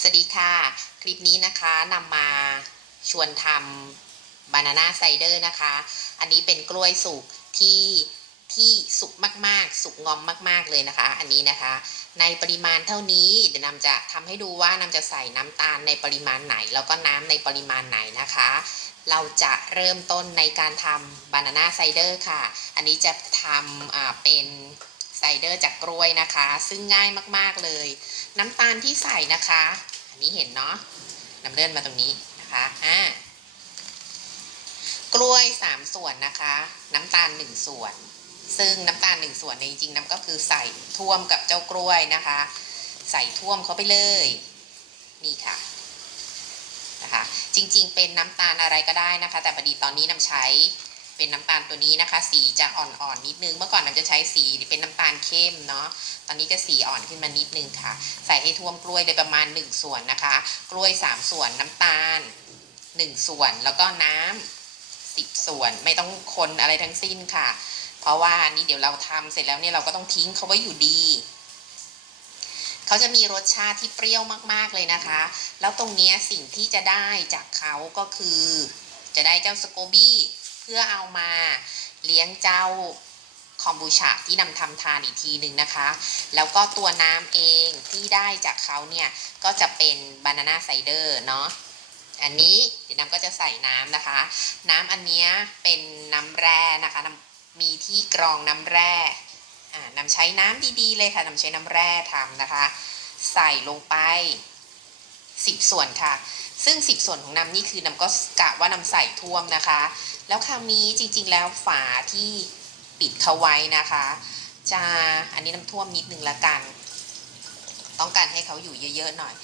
สวัสดีค่ะ คลิปนี้นะคะนำมาชวนทำบานาน่าไซเดอร์นะคะ อันนี้เป็นกล้วยสุกที่ที่สุกมากๆ สุกงอมมาก ๆเลยนะคะ อันนี้นะคะ ในปริมาณเท่านี้เดี๋ยวนำจะทำให้ดูว่านำจะใส่น้ำตาลในปริมาณไหน แล้วก็น้ำในปริมาณไหนนะคะ เราจะเริ่มต้นในการทำบานาน่าไซเดอร์ค่ะ อันนี้จะทำอ่าเป็น ไซเดอร์จากกล้วยนะคะ ซึ่งง่ายมากๆเลย น้ำตาลที่ใส่นะคะ อันนี้เห็นเนาะนำเลื่อนมาตรงนี้นะคะอ่ากล้วย 3 ส่วนนะคะ น้ำตาล 1 ส่วน ซึ่งน้ำตาล 1 ส่วนในจริงๆน้ำก็คือใส่ท่วมกับเจ้ากล้วยนะคะ ใส่ท่วมเขาไปเลยนี่ค่ะนะคะ จริงๆเป็นน้ำตาลอะไรก็ได้นะคะ แต่พอดีตอนนี้น้ำใช้ เป็นน้ำตาลตัวนี้นะคะ สีจะอ่อนๆนิดนึง เมื่อก่อนน้ำจะใช้สีเป็นน้ำตาลเข้มเนาะ ตอนนี้ก็สีอ่อนขึ้นมานิดนึงค่ะ ใส่ให้ท่วมกล้วยเลยประมาณ 1 ส่วนนะคะ กล้วย 3 ส่วนน้ำตาล 1 ส่วนแล้วก็น้ำ10 ส่วนไม่ต้องคนอะไรทั้งสิ้นค่ะ เพราะว่านี้เดี๋ยวเราทำเสร็จแล้วเนี่ยเราก็ต้องทิ้งเขาไว้อยู่ดีเขาจะมีรสชาติที่เปรี้ยวมากๆเลยนะคะ แล้วตรงนี้สิ่งที่จะได้จากเขาก็คือ จะได้เจ้าสโกบี้ พื่อเอามาเลี้ยงเจ้าคอมบูชาที่นำทำทานอีกทีหนึ่งนะคะ แล้วก็ตัวน้ำเองที่ได้จากเขาเนี่ย ก็จะเป็นบานาน่าไซเดอร์เนาะอันนี้เดี๋ยวน้ำก็จะใส่น้ำนะคะ น้ำอันเนี้ยเป็นน้ำแร่นะคะน้ำมีที่กรองน้ำแร่อ่านำใช้น้ำดีๆเลยค่ะนำใช้น้ำแร่ทำนะคะ ใส่ลงไป 10 ส่วนค่ะ ซึ่ง 10 ส่วนของน้ำนี่คือน้ำก็กะว่าน้ำใส่ท่วมนะคะ แล้วคราวนี้จริงๆแล้วฝาที่ปิดเขาไว้นะคะ จะอันนี้น้ำท่วมนิดนึงละกัน ต้องการให้เขาอยู่เยอะๆหน่อย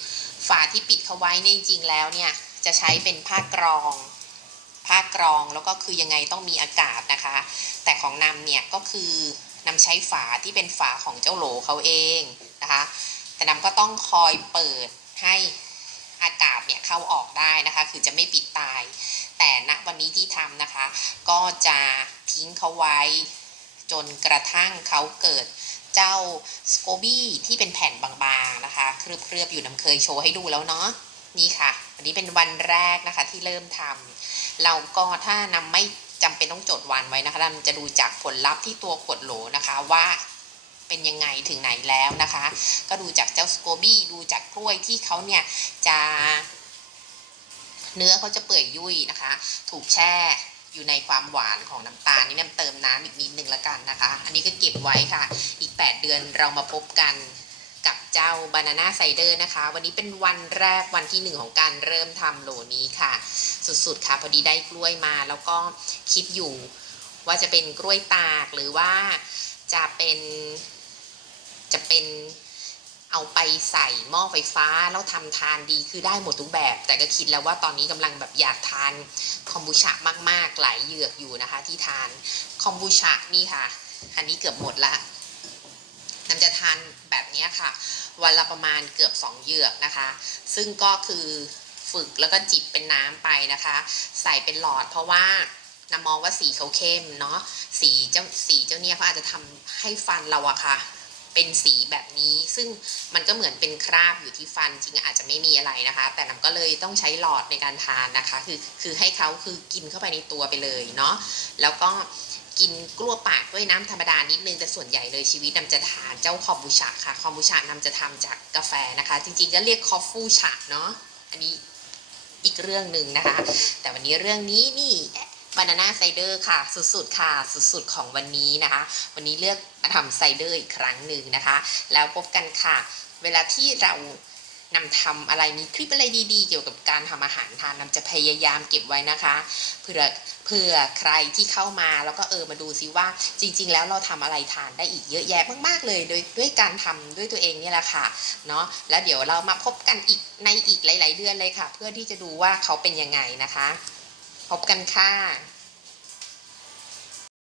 ฝาที่ปิดเขาไว้นี่จริงๆแล้วเนี่ยจะใช้เป็นผ้ากรองผ้ากรองแล้วก็คือยังไงต้องมีอากาศนะคะ แต่ของนำเนี่ยก็คือนำใช้ฝาที่เป็นฝาของเจ้าโหลเขาเองนะคะ แต่นำก็ต้องคอยเปิดให้ อากาศเนี่ยเข้าออกได้นะคะ คือจะไม่ปิดตาย แต่ณวันนี้ที่ทำนะคะ ก็จะทิ้งเขาไว้ จนกระทั่งเขาเกิดเจ้าสโคบี้ที่เป็นแผ่นบางๆนะคะ เคลือบๆอยู่น้ำเคยโชว์ให้ดูแล้วเนาะนี่ค่ะ วันนี้เป็นวันแรกนะคะที่เริ่มทำเราก็ถ้านำไม่จำเป็นต้องจดวันไว้นะคะเราจะดูจากผลลัพธ์ที่ตัวขวดโหลนะคะว่า เป็นยังไงถึงไหนแล้วนะคะ ก็ดูจากเจ้าสโคบี้ดูจากกล้วยที่เขาเนี่ยจะเนื้อเขาจะเปื่อยยุ่ยนะคะ ถูกแช่อยู่ในความหวานของน้ำตาลนี่น้ำเติมน้ำอีกนิดนึงละกันนะคะ อันนี้ก็เก็บไว้ค่ะ อีก 8 เดือนเรามาพบกันกับเจ้าบานาน่าไซเดอร์นะคะ วันนี้เป็นวันแรกวันที่หนึ่งของการเริ่มทำโหลนี้ค่ะ สุดๆค่ะ พอดีได้กล้วยมาแล้วก็คิดอยู่ว่าจะเป็นกล้วยตากหรือว่าจะเป็น จะเป็นเอาไปใส่หม้อไฟฟ้าแล้วทำทานดีคือได้หมดทุกแบบ แต่ก็คิดแล้วว่าตอนนี้กำลังแบบอยากทานคอมบูชามากๆ หลายเหยือกอยู่นะคะ ที่ทานคอมบูชานี่ค่ะ อันนี้เกือบหมดละน้ำจะทานแบบนี้ค่ะ วันละประมาณเกือบ2เหยือกนะคะ ซึ่งก็คือฝึกแล้วก็จิบเป็นน้ำไปนะคะ ใส่เป็นหลอดเพราะว่าน้ำมองว่าสีเขาเข้มเนาะสีเจ้าสีเจ้าเนี่ยเขาอาจจะทำให้ฟันเราอะค่ะ เป็นสีแบบนี้ซึ่งมันก็เหมือนเป็นคราบอยู่ที่ฟันจริงอาจจะไม่มีอะไรนะคะ แต่น้ำก็เลยต้องใช้หลอดในการทานนะคะ คือคือให้เขาคือกินเข้าไปในตัวไปเลยเนาะแล้วก็กินกลั้วปากด้วยน้ำธรรมดานิดนึงแต่ส่วนใหญ่เลยชีวิตน้ำจะทานเจ้าคอมบูชาค่ะคอมบูชาน้ำจะทำจากกาแฟนะคะ จริงๆก็เรียกคอฟฟูชาเนาะอันนี้อีกเรื่องหนึ่งนะคะ แต่วันนี้เรื่องนี้นี่ บานาน่าไซเดอร์ค่ะ สุดๆค่ะ สุดๆของวันนี้นะคะ วันนี้เลือกมาทำไซเดอร์อีกครั้งหนึ่งนะคะ แล้วพบกันค่ะ เวลาที่เรานำทำอะไรมีคลิปอะไรดีๆ เกี่ยวกับการทำอาหารทานนำจะพยายามเก็บไว้นะคะเผื่อเผื่อใครที่เข้ามาแล้วก็เออมาดูซิว่าจริง ๆ แล้วเราทำอะไรทานได้อีกเยอะแยะมากๆเลย โดยด้วยการทำด้วยตัวเองเนี่ยแหละค่ะเนาะแล้วเดี๋ยวเรามาพบกันอีกในอีกหลาย ๆ เดือนเลยค่ะ เพื่อที่จะดูว่าเขาเป็นยังไงนะคะ พบกันค่ะ